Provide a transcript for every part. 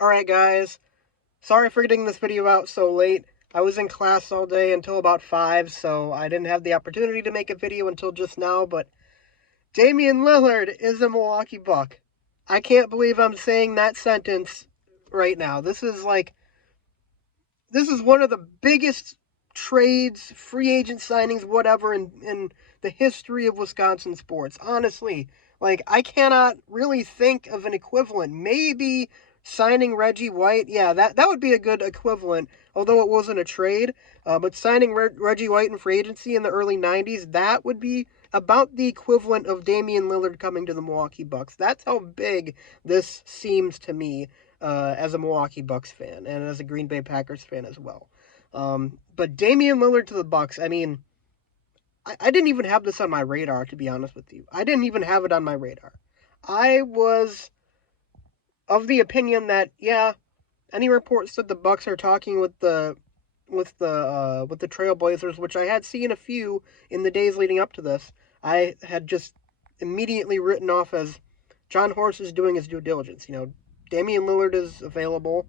Alright guys, sorry for getting this video out so late. I was in class all day until about 5, so I didn't have the opportunity to make a video until just now, but Damian Lillard is a Milwaukee Buck. I can't believe I'm saying that sentence right now. This is one of the biggest trades, free agent signings, whatever, in the history of Wisconsin sports. Honestly, I cannot really think of an equivalent. Maybe signing Reggie White, yeah, that would be a good equivalent, although it wasn't a trade. But signing Reggie White in free agency in the early 90s, that would be about the equivalent of Damian Lillard coming to the Milwaukee Bucks. That's how big this seems to me as a Milwaukee Bucks fan and as a Green Bay Packers fan as well. But Damian Lillard to the Bucks, I mean, I didn't even have this on my radar, to be honest with you. I didn't even have it on my radar. I was of the opinion that, yeah, any reports that the Bucks are talking with the Trailblazers, which I had seen a few in the days leading up to this, I had just immediately written off as John Horst is doing his due diligence. Damian Lillard is available,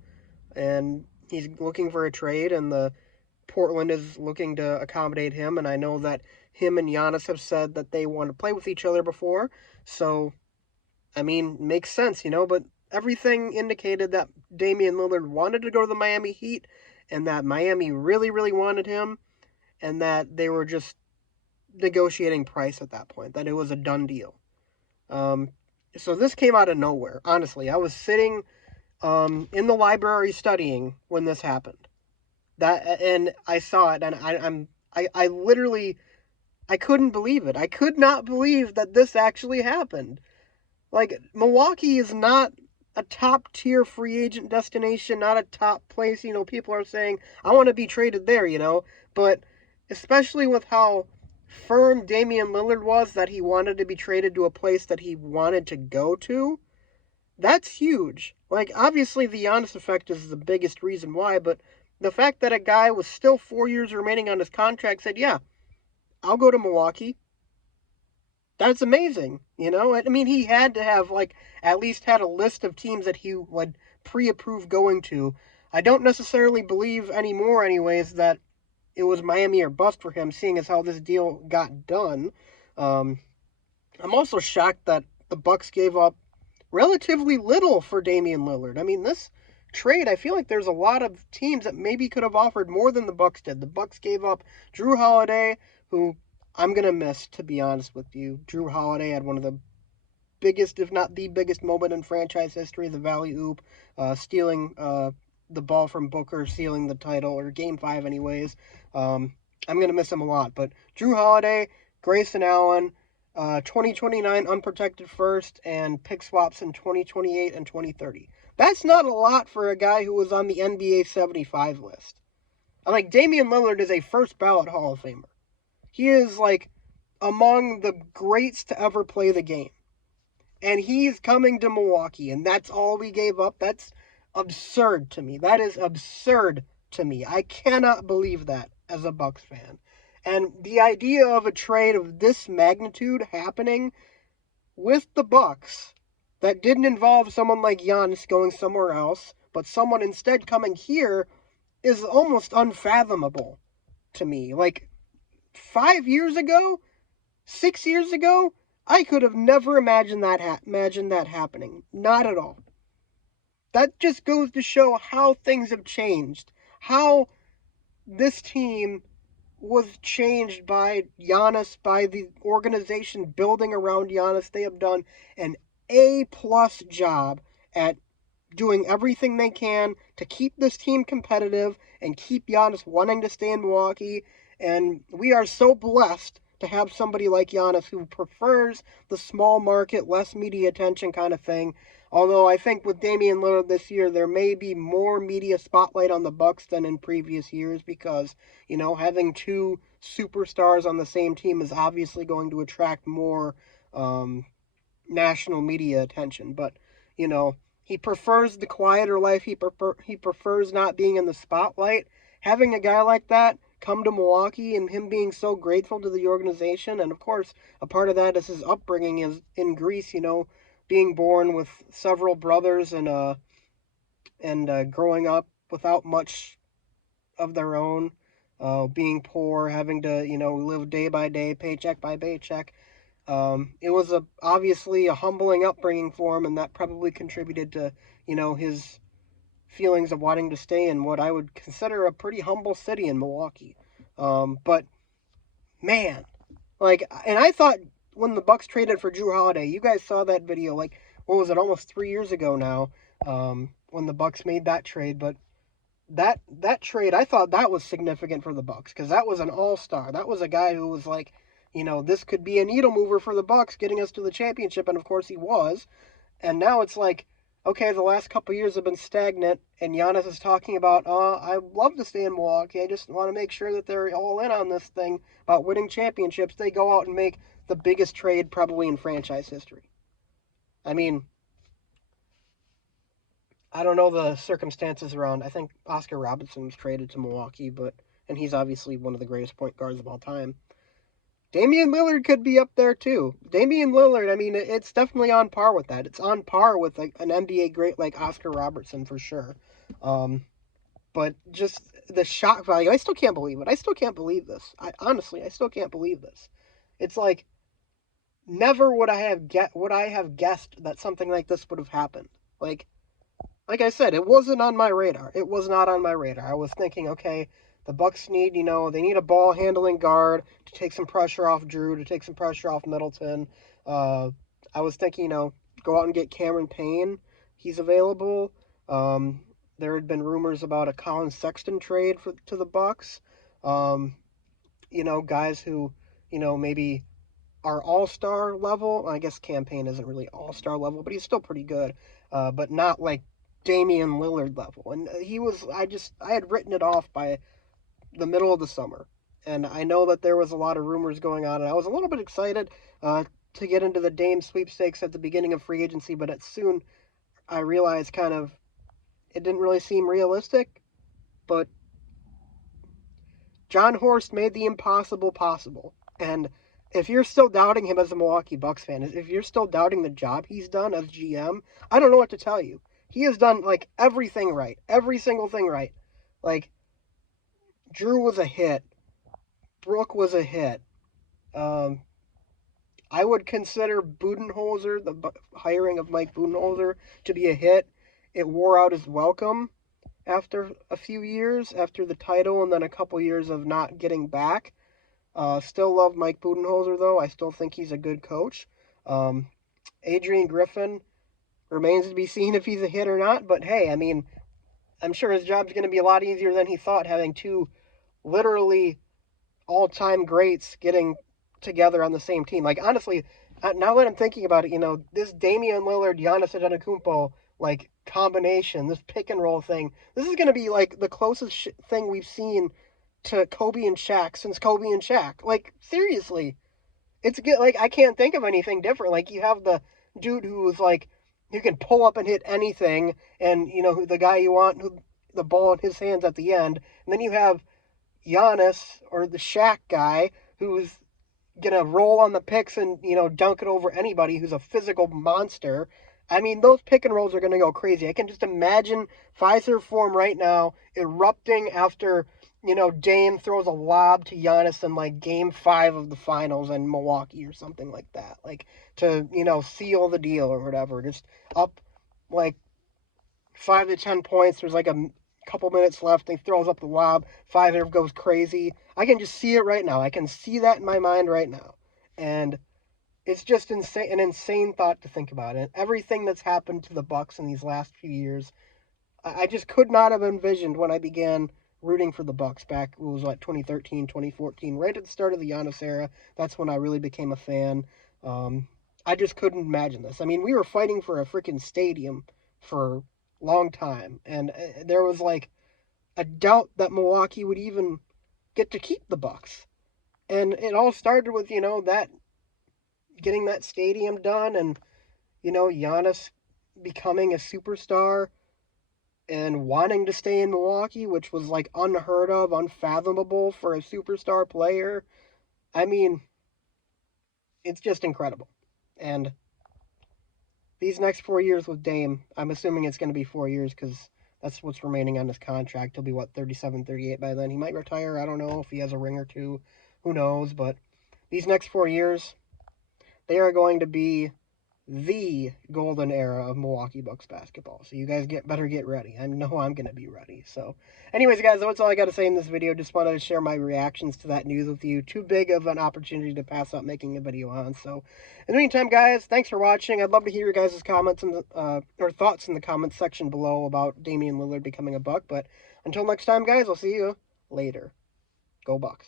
and he's looking for a trade, and the Portland is looking to accommodate him, and I know that him and Giannis have said that they want to play with each other before, so, I mean, makes sense, but everything indicated that Damian Lillard wanted to go to the Miami Heat, and that Miami really, really wanted him, and that they were just negotiating price at that point, that it was a done deal. So this came out of nowhere, honestly. I was sitting in the library studying when this happened. And I saw it, and I literally, I couldn't believe it. I could not believe that this actually happened. Milwaukee is not a top-tier free agent destination, not a top place. People are saying, I want to be traded there, But especially with how firm Damian Lillard was that he wanted to be traded to a place that he wanted to go to, that's huge. Obviously the Giannis effect is the biggest reason why, but the fact that a guy with still 4 years remaining on his contract said, yeah, I'll go to Milwaukee, that's amazing, I mean, he had to have, at least had a list of teams that he would pre-approve going to. I don't necessarily believe anymore, anyways, that it was Miami or bust for him, seeing as how this deal got done. I'm also shocked that the Bucks gave up relatively little for Damian Lillard. I mean, this trade, I feel like there's a lot of teams that maybe could have offered more than the Bucks did. The Bucks gave up Drew Holiday, who I'm going to miss, to be honest with you. Drew Holiday had one of the biggest, if not the biggest moment in franchise history, the Valley Oop, stealing the ball from Booker, sealing the title, or Game 5 anyways. I'm going to miss him a lot. But Drew Holiday, Grayson Allen, 2029 unprotected first, and pick swaps in 2028 and 2030. That's not a lot for a guy who was on the NBA 75 list. Damian Lillard is a first ballot Hall of Famer. He is, among the greats to ever play the game. And he's coming to Milwaukee, and that's all we gave up. That's absurd to me. That is absurd to me. I cannot believe that as a Bucks fan. And the idea of a trade of this magnitude happening with the Bucks that didn't involve someone like Giannis going somewhere else, but someone instead coming here is almost unfathomable to me. 5 years ago, 6 years ago, I could have never imagined that happening. Not at all. That just goes to show how things have changed. How this team was changed by Giannis, by the organization building around Giannis. They have done an A-plus job at doing everything they can to keep this team competitive and keep Giannis wanting to stay in Milwaukee. And we are so blessed to have somebody like Giannis who prefers the small market, less media attention kind of thing. Although I think with Damian Lillard this year, there may be more media spotlight on the Bucks than in previous years because, having two superstars on the same team is obviously going to attract more national media attention. But, he prefers the quieter life. He prefers not being in the spotlight. Having a guy like that come to Milwaukee and him being so grateful to the organization, and of course, a part of that is his upbringing is in Greece, being born with several brothers and and growing up without much of their own, being poor, having to live day by day, paycheck by paycheck. It was obviously a humbling upbringing for him, and that probably contributed to his feelings of wanting to stay in what I would consider a pretty humble city in Milwaukee. But man, like, and I thought when the Bucks traded for Drew Holiday, you guys saw that video. Like, what was it? Almost 3 years ago now. When the Bucks made that trade, but that trade, I thought that was significant for the Bucks because that was an all-star. That was a guy who was like, this could be a needle mover for the Bucks, getting us to the championship, and of course he was. And now it's like, okay, the last couple of years have been stagnant, and Giannis is talking about, I'd love to stay in Milwaukee. I just want to make sure that they're all in on this thing about winning championships. They go out and make the biggest trade probably in franchise history. I mean, I don't know the circumstances around. I think Oscar Robertson was traded to Milwaukee, and he's obviously one of the greatest point guards of all time. Damian Lillard could be up there too. Damian Lillard, I mean, it's definitely on par with that. It's on par with like an NBA great like Oscar Robertson for sure. But just the shock value, I still can't believe it. I still can't believe this. Honestly, I still can't believe this. It's like never would I have guessed that something like this would have happened. Like I said, it wasn't on my radar. It was not on my radar. I was thinking, okay, the Bucks need, they need a ball handling guard to take some pressure off Drew, to take some pressure off Middleton. I was thinking, go out and get Cameron Payne. He's available. There had been rumors about a Colin Sexton trade to the Bucks. Guys who, maybe are all-star level. I guess Cam Payne isn't really all-star level, but he's still pretty good. But not like Damian Lillard level. And I had written it off by the middle of the summer. And I know that there was a lot of rumors going on, and I was a little bit excited to get into the Dame sweepstakes at the beginning of free agency, but soon I realized kind of it didn't really seem realistic. But John Horst made the impossible possible. And if you're still doubting him as a Milwaukee Bucks fan, if you're still doubting the job he's done as GM, I don't know what to tell you. He has done like everything right, every single thing right. Like Drew was a hit, Brooke was a hit. I would consider Budenholzer, the hiring of Mike Budenholzer, to be a hit. It wore out his welcome after a few years, after the title, and then a couple years of not getting back. Still love Mike Budenholzer, though. I still think he's a good coach. Adrian Griffin remains to be seen if he's a hit or not. But hey, I mean, I'm sure his job's going to be a lot easier than he thought, having two literally all-time greats getting together on the same team. Like, honestly, now that I'm thinking about it, this Damian Lillard, Giannis Antetokounmpo, like, combination, this pick and roll thing, this is going to be, like, the closest thing we've seen to Kobe and Shaq since Kobe and Shaq. Like, seriously. It's good. Like, I can't think of anything different. Like, you have the dude who's, like, who can pull up and hit anything, and, the guy you want, the ball in his hands at the end. And then you have Giannis, or the Shaq guy, who's gonna roll on the picks and dunk it over anybody who's a physical monster. I mean, those pick and rolls are gonna go crazy. I can just imagine Pfizer form right now erupting after Dame throws a lob to Giannis in like Game 5 of the finals in Milwaukee or something like that, like to seal the deal or whatever. Just up like 5 to 10 points. There's like a couple minutes left. He throws up the lob. Pfizer goes crazy. I can just see it right now. I can see that in my mind right now. And it's just an insane thought to think about. And everything that's happened to the Bucks in these last few years, I just could not have envisioned when I began rooting for the Bucks back. It was like 2013, 2014, right at the start of the Giannis era. That's when I really became a fan. I just couldn't imagine this. I mean, we were fighting for a freaking stadium for long time, and there was like a doubt that Milwaukee would even get to keep the Bucks. And it all started with that getting that stadium done, and Giannis becoming a superstar and wanting to stay in Milwaukee, which was like unheard of, unfathomable for a superstar player. I mean, it's just incredible. And these next 4 years with Dame, I'm assuming it's going to be 4 years because that's what's remaining on his contract. He'll be, what, 37, 38 by then. He might retire. I don't know if he has a ring or two. Who knows? But these next 4 years, they are going to be the golden era of Milwaukee Bucks basketball. So you guys better get ready. I know I'm going to be ready. So anyways, guys, that's all I got to say in this video. Just wanted to share my reactions to that news with you. Too big of an opportunity to pass up making a video on. So in the meantime, guys, thanks for watching. I'd love to hear your guys' comments in the, or thoughts in the comments section below about Damian Lillard becoming a Buck. But until next time, guys, I'll see you later. Go Bucks.